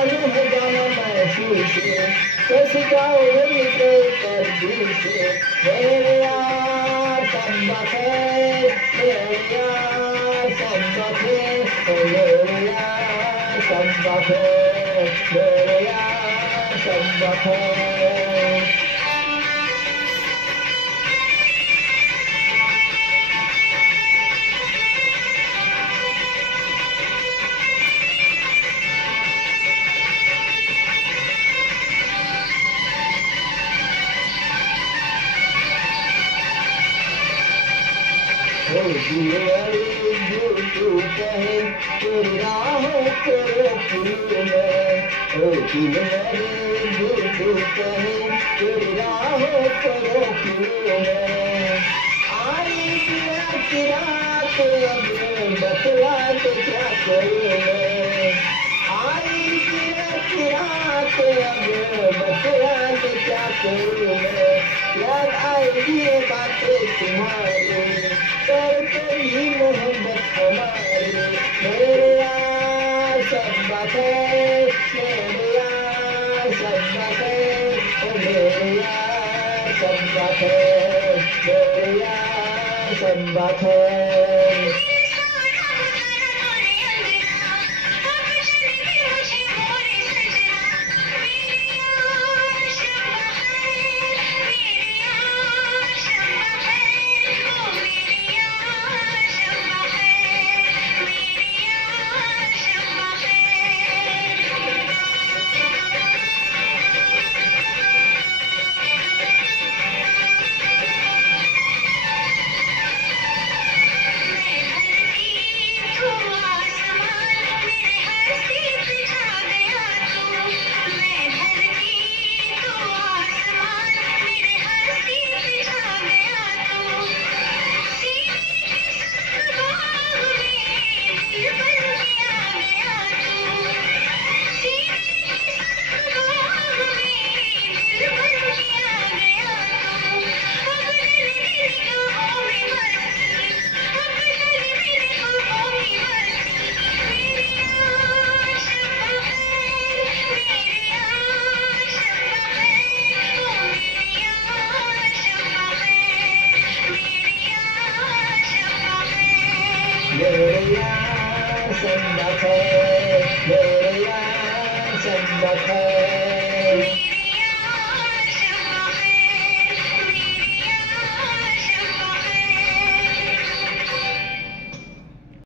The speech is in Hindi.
मालूम है जाना महसूस कैसे जाओगे निकल कर दूर से मेरे यार सब बखेर मेरे यार सब बखेर मेरे यार सब बखेर मेरे यार सब बखेर तेरी राहों तेरे फूल में दिल मेरे दिल कहे तेरी राहों तेरे फूल में आई तेरा अब बतला तो क्या करूँ मैं आई तेरा अब बतला तो क्या करूँ मैं याद आएगी बातें तुम्हारी करते ही मोहब्बत हमारी मेरे यार सब बखेर मेरे यार सब बखेर मेरे यार सब बखेर मेरे यार सब बखेर मेरे यार सब बखेर मेरे यार सब बखेर